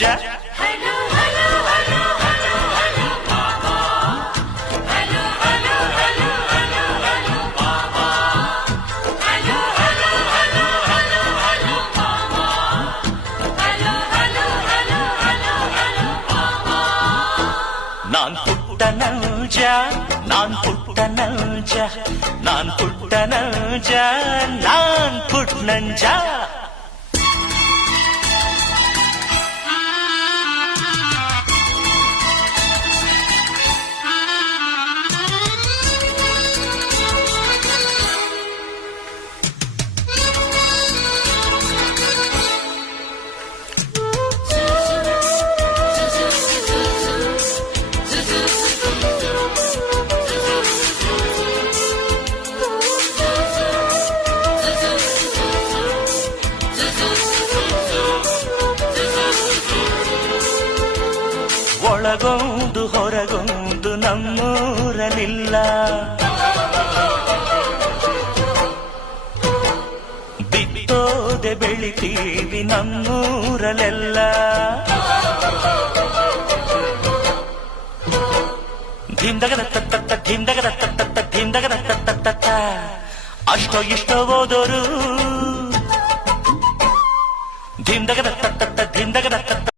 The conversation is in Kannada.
ನಂಜ. நான் புட்ட நஞ்ச, நான் புட்ட நஞ்ச, நான் புட்ட நஞ்ச, நான் புட் நஞ்ச. ಒಳಗೊಂದು ಹೊರಗೊಂದು ನಮ್ಮೂರಲಿಲ್ಲ, ಬಿತ್ತೋದೆ ಬೆಳಿತೀವಿ ನಮ್ಮೂರಲೆಲ್ಲ. ಧಿಂದಗದ ತತ್ತ ಧಿಂದಗದ ತತ್ತ ಧಿಂದಗದ ತತ್ತ. ಅಷ್ಟೋ ಇಷ್ಟೋ ಓದೋರು ಧಿಂದಗದ ತತ್ತ ಧಿಂದಗದ ತತ್ತ.